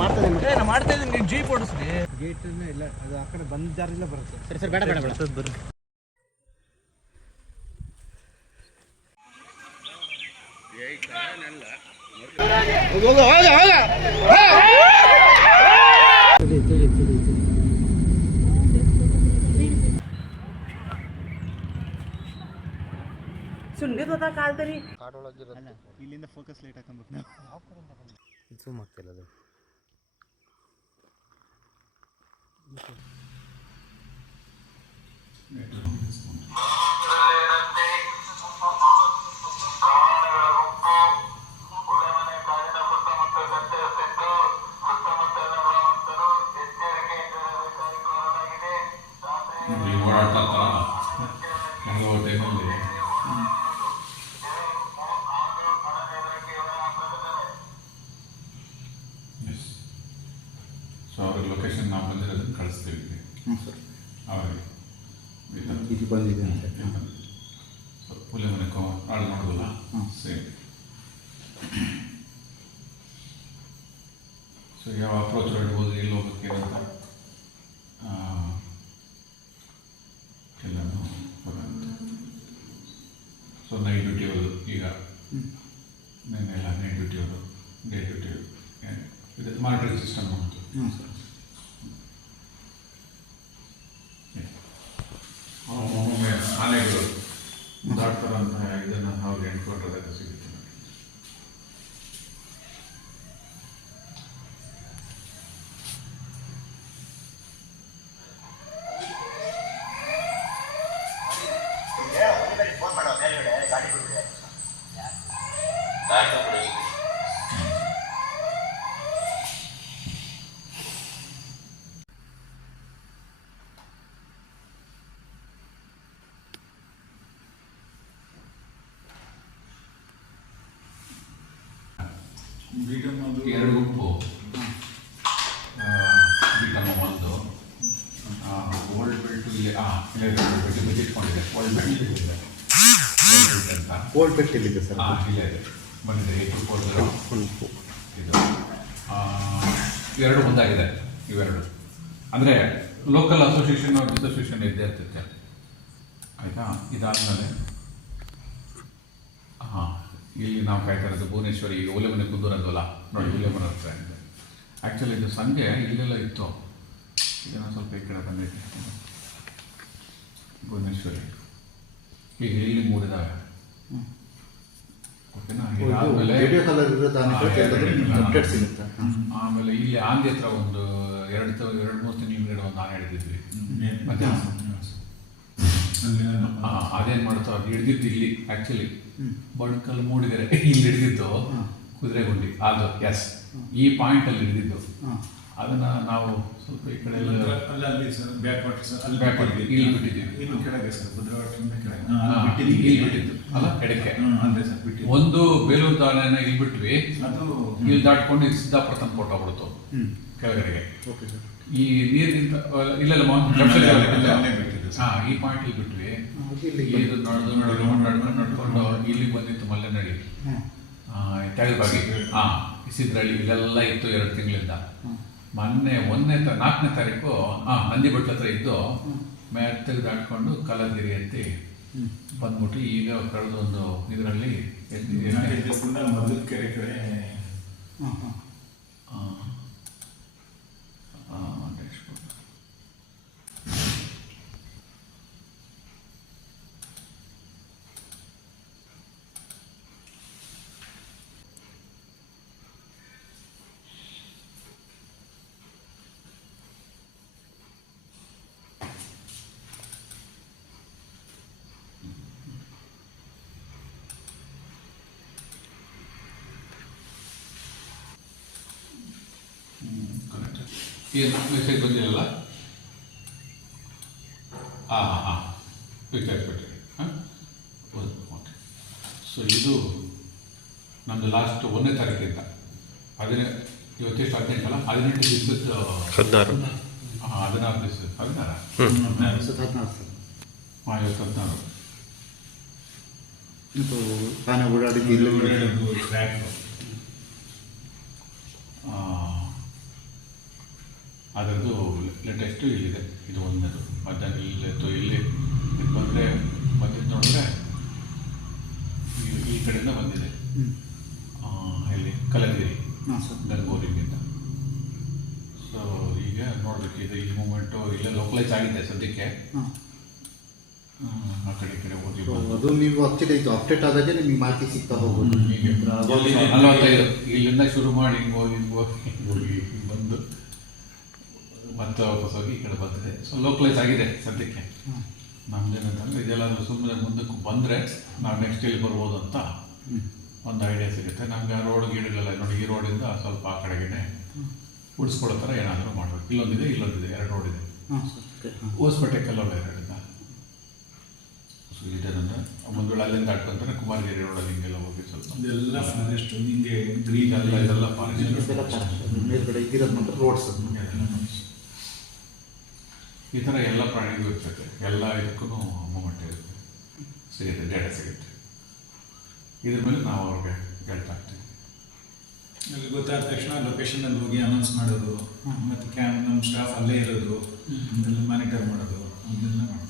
ಮಾಡ್ತಾ ಮಾಡ್ತಾ ಇದ್ದೀನಿ ನೀನು ಜೀಪ್ ಓಡಿಸ್ಲಿ ಗೇಟ್ ಇಲ್ಲ ಅದು ಆ ಕಡೆ ಬಂದ ದಾರಿಲ್ಲ ಬರುತ್ತೆ. ಸರಿ ಸರ್ ಬೇಡ ಬೇಡ ಬೇಡ. ಬರ್ರಿ ಇಲ್ಲಿಂದ ಫೋಕಸ್ ಲೈಟ್ ಹಾಕೊಂಡ್ಬಿಟ್ಟು ನಾವು. ಆಗ್ತಿಲ್ಲ ಅದು. ನೋಡಿ ಓಡಾಡ್ತಾ ಹೊಟ್ಟೆ ಹೆಂಗೋ ಸೊ ಅವ್ರಿಗೆ ಲೊಕೇಶನ್ ನಾವು ಬಂದಿರೋದನ್ನು ಕಳಿಸ್ತೀವಿ ಹ್ಞೂ ಸರ್. ಅವರಿಗೆ. ಇದು ಬಂದಿದೆ ಅಂತ ಪುಲೆ ಮನೆ ಕೋ ಮಾಡೋದಲ್ಲ. ಹ್ಮ್. ಸೇಮ್ ಸೊ ಯಾವ ಅಪ್ರೋಚ್ ಇಡ್ಬೋದು ಎಲ್ಲಿ ಹೋಗಕ್ಕೆ ಅಂತ ಎಲ್ಲನೂ ಬರುತ್ತೆ ಸೊ ನೈಟ್ ಡ್ಯೂಟಿ ಅವರು ಈಗ. ನೆನ್ನೆಲ್ಲ ನೈಟ್ ಡ್ಯೂಟಿ ಅವರು ಡೇ ಡ್ಯೂಟಿ ಇದು ಮಾನಿಟರಿಂಗ್ ಸಿಸ್ಟಮ್ ಬಂತು. ಹ್ಞೂ ಸರ್. ದಾಟ್ತಾರಂತ ಇದನ್ನು ಅವ್ರಿಗೆ ಎನ್ಕೌಂಟರ್ ಸಿಗುತ್ತೆ. ನಮಗೆ ಎರಡು ಗುಂಪು ಬೀಟಮ್ಮ ಒಂದು ಓಲ್ಡ್ ಬೆಲ್ಟ್ ಇಲ್ಲಿ ಆ ಇಲ್ಲೇ ಬೆಟ್ಟಿ ಬಿಟ್ಟಿಟ್ಕೊಂಡಿದೆ ಓಲ್ಡ್ ಬೆಲ್ಟ್ ಇದೆ. ಓಲ್ಡ್ ಬೆಲ್ಟ್ ಇಲ್ಲಿದೆ ಸರ್ ಇಲ್ಲೇ ಇದೆ. ಬಂದಿದೆ. ಏಟ್ ಫೋರ್ ಇದು. ಆ, ಇವೆರಡು ಒಂದಾಗಿದೆ. ಇವೆರಡು. ಅಂದರೆ ಲೋಕಲ್ ಅಸೋಸಿಯೇಷನ್ ಅಸೋಸಿಯೇಷನ್ ಇದ್ದೇ ಇರ್ತೈತೆ. ಆಯಿತಾ? ಇದಾದಮೇಲೆ ಹಾಂ ಇಲ್ಲಿ ನಾವು ಕಾಯ್ತಾ ಇರೋದು ಭುವನೇಶ್ವರಿ ಈಗ ಒಲೆಮನೆ ಕುಂದೂರಲ್ವಲ್ಲ ನೋಡಿ ಒಲೆಮನೆ ಹತ್ರ ಇದೆ. ಆ್ಯಕ್ಚುಲಿ ಇದು ಸಂಜೆ ಇಲ್ಲೆಲ್ಲ ಇತ್ತು. ಇದನ್ನು ಸ್ವಲ್ಪ ಈ ಕಡೆ ಬಂದೈತೆ ಭುವನೇಶ್ವರಿ. ಈಗ ಇಲ್ಲಿ ಮೂರಿದಾವೆ ಆಮೇಲೆ ಇಲ್ಲಿ ಆಂದಿ ಹತ್ರ ಒಂದು ಎರಡು ಎರಡು ಮೂರು ತಿಂಗಳ ಒಂದು ಆನೆ ಹಿಡಿದಿದ್ವಿ ಮತ್ತೆ ಅದೇನ್ ಮಾಡ್ತಾವ ಹಿಡಿದಿದ್ದು ಇಲ್ಲಿ ಆಕ್ಚುಲಿ ಬಣಕಲ್ ಮೂಡಿದರೆ ಇಲ್ಲಿ ಹಿಡಿದಿದ್ದು ಕುದುರೆಗುಂಡಿ. ಅದು ಎಸ್ ಈ ಪಾಯಿಂಟ್ ಅಲ್ಲಿ ಹಿಡಿದಿದ್ದು. ಅದನ್ನ ನಾವು ಸ್ವಲ್ಪ ಈ ಕಡೆ ಎಲ್ಲ ಅಲ್ಲಲ್ಲಿ ಸರ್ ಬ್ಯಾಕ್ ವಾಟರ್ ಸರ್ ಅಲ್ಲಿ Back water, ಇಲ್ಲಿ ಬಿಟ್ಟಿದ್ದೀವಿ. ಇಲ್ಲಿ ಕೆಳಗೆ ಸರ್ ಭದ್ರವಾಟಿಂದ ಕೆಳಗೆ. ಇಲ್ಲಿ. ಬಿಟ್ಟಿದ್ದು. ಅಲ್ಲ ಎಡಕ್ಕೆ. ಅಂದರೆ ಸರ್ ಬಿಟ್ಟು ಒಂದು ಬೇಲೂರು ದಾಳಿನ ಇಲ್ಲಿ ಬಿಟ್ವಿ. ಅದು ಇಲ್ಲಿ ದಾಟ್ಕೊಂಡು ಇಲ್ಲಿ ಸಿದ್ದಾಪುರ ತಂದು ಕೊಟ್ಟೋಗ್ಬಿಡ್ತು ಕೆಳಗಡೆಗೆ. ಓಕೆ ಸರ್ ಈ ನೀರಿಗಿಂತ ಇಲ್ಲ ಅಲ್ಲೇ- ಹಾ ಈ ಪಾಯಿಂಟ್ ಇಲ್ಲಿ ಬಿಟ್ವಿ ಇದು ನಡೆದು ನಡೆದು ನಡ್ಕೊಂಡು ನಡ್ಕೊಂಡು ಇಲ್ಲಿಗೆ ಬಂದಿತ್ತು ಮಲ್ಲೆನಡಿ ನಡಿ. ತೆಗೆದಾಗಿ ಹಾ ಇಸಿದ್ರಳ್ಳಿ ಇಲ್ಲೆಲ್ಲ ಇತ್ತು ಎರಡು ತಿಂಗಳಿಂದ. ಮೊನ್ನೆ ಒಂದನೇ ತ ನಾಲ್ಕನೇ ತಾರೀಕು ಹಾ ನಂದಿ ಬೆಟ್ಟ ಹತ್ರ ಇದ್ದು ತೆಗೆದು ದಾಟ್ಕೊಂಡು ಕಲದಿರಿ ಅಂತ ಬಂದ್ಬಿಟ್ಟು ಈಗ ಕಳೆದ ಒಂದು ಇದರಲ್ಲಿ ನಾಲ್ಕೈದು ದಿವಸದಿಂದ ಮೊದಲ ಕೆರೆ ಕಡೆ ಹಾಂ ಹಾಂ ಏನು ಮೆಸೇಜ್ ಬಂದಿರಲ್ಲ ಹಾಂ ಹಾಂ ಹಾಂ ಪಿಕ್ಚರ್ ಕೊಟ್ಟಿರಿ ಹಾಂ? ಓಕೆ ಸೊ ಇದು ನಮ್ಮದು ಲಾಸ್ಟ್ ಒಂದನೇ ತಾರೀಕಿಂದ ಹದಿನೇ ಇವತ್ತೆಷ್ಟು ಹದಿನೆಂಟಲ್ಲ ಹದಿನೆಂಟು ದಿವಸದ ಹದಿನಾರು. ಹಾಂ ಹದಿನಾರು ದಿವಸ ಹದಿನಾರ? ಹದಿನಾರು ಸರ್ ಹಾಂ ಇವತ್ತು ಹದಿನಾರು. ಇದು ತಾನೇ ಓಡಾಡಿದ್ದು ಇಲ್ಲಿ. ಒಳ್ಳೆಯದು ಟ್ರ್ಯಾಕ್ ಆ, ಅದರದ್ದು ಲೇಟೆಸ್ಟು ಇಲ್ಲಿದೆ. ಇದು ಒಂದನೇದು ಮಧ್ಯಾಹ್ನ ಇಲ್ಲಿ ಅಥವಾ ಇಲ್ಲಿ ಇದು ಬಂದರೆ ಬಂದಿದ್ದು ನೋಡಿದ್ರೆ ಈ- ಈ ಕಡೆಯಿಂದ ಬಂದಿದೆ. ಇಲ್ಲಿ ಕಲಗಿರಿ ಹಾಂ ಸರ್ ಗಂಗೋಲಿಂದ ಸೊ ಈಗ ನೋಡಬೇಕು ಇದು ಈ ಮೂಮೆಂಟು ಇಲ್ಲೇ ಲೋಕಲೈಸ್ ಆಗಿದೆ ಸದ್ಯಕ್ಕೆ. ಆ ಕಡೆ ಈ ಕಡೆ ಹೋಗಿ ಅದು ನೀವು ಆಕ್ಚುಲಿ ಇದು ಅಪ್ಡೇಟ್ ಆದಾಗೆ ನಿಮಗೆ ಮಾಹಿತಿ ಸಿಗ್ತಾ ಹೋಗೋದು ಇಲ್ಲಿಂದ ಶುರು ಮಾಡಿ ಹಿಂಗೆ ಹೋಗಿ ಹಿಂಗೆ ಹೋಗಿ ಹೋಗಿ ಹಿಂಗೆ ಬಂದು. ಮತ್ತೆ ವಾಪಸ್ ಹೋಗಿ ಈ ಕಡೆ ಬಂದಿದೆ. ಸೊ ಲೋಕಲೈಸ್ ಆಗಿದೆ ಸದ್ಯಕ್ಕೆ. ನಮ್ದೇನಂತಂದ್ರೆ ಇದೆಲ್ಲಾದ್ರೂ ಸುಮ್ಮನೆ ಮುಂದಕ್ಕೆ ಬಂದರೆ ನಾವು ನೆಕ್ಸ್ಟ್ ಇಲ್ಲಿ ಬರ್ಬೋದು ಅಂತ ಹ್ಞೂ ಒಂದು ಐಡಿಯಾ ಸಿಗುತ್ತೆ. ನಮಗೆ ಆ ರೋಡ್ ಗೀಡುಗಳೆಲ್ಲ ನೋಡಿ ಈ ರೋಡಿಂದ ಸ್ವಲ್ಪ ಆ ಕಡೆಗೆ ಉಳಿಸ್ಕೊಳ್ಳೋ ಥರ ಏನಾದರೂ ಮಾಡಬೇಕು. ಇಲ್ಲೊಂದಿದೆ ಇಲ್ಲೊಂದಿದೆ ಎರಡು ರೋಡ್ ಇದೆ. ಹೊಸಪೇಟೆ ಕಲ್ಲೋಳ ಎರಡಿಂದ ಸೊ ಇದೇನಂದ್ರೆ ಒಂದು ವೇಳೆ ಅಲ್ಲಿಂದ ಆಡ್ಕೊಂತಾರೆ ಕುಮಾರಗಿರಿ ರೋಡಲ್ಲಿ ಹಿಂಗೆಲ್ಲ ಹೋಗಿ ಸ್ವಲ್ಪ ಇದೆಲ್ಲ ಫಾರೆಸ್ಟ್ ಹಿಂಗೆ ಗ್ರೀನ್ ಅಲ್ಲ ಇದೆಲ್ಲ ಫಾರೆಸ್ಟ್ ಮೇಲ್ಗಡೆ ಇದಿರೋದು ಮಾತ್ರ ರೋಡ್ಸ್ ಅದು ಈ ಥರ ಎಲ್ಲ ಪ್ರಾಣಿಗೂ ಇರ್ತದೆ. ಎಲ್ಲ ಇದಕ್ಕೂ ಮೂಮೆಂಟ್ ಇರುತ್ತೆ. ಸಿಗುತ್ತೆ ಡೇಟಾ ಸಿಗುತ್ತೆ. ಇದ್ರ ಮೇಲೆ ನಾವು ಅವ್ರಿಗೆ ಹೇಳ್ತಾ ಇರ್ತೀವಿ ನಮಗೆ ಗೊತ್ತಾದ ತಕ್ಷಣ ಲೊಕೇಶನ್ ಅಲ್ಲಿ ಹೋಗಿ ಅನೌನ್ಸ್ ಮಾಡೋದು ಮತ್ತೆ ಕ್ಯಾಮ್ ನಮ್ಮ ಸ್ಟಾಫ್ ಅಲ್ಲೇ ಇರೋದು ಮಾನಿಟರ್ ಮಾಡೋದು ಅದನ್ನೆಲ್ಲ ಮಾಡ್ತೀವಿ.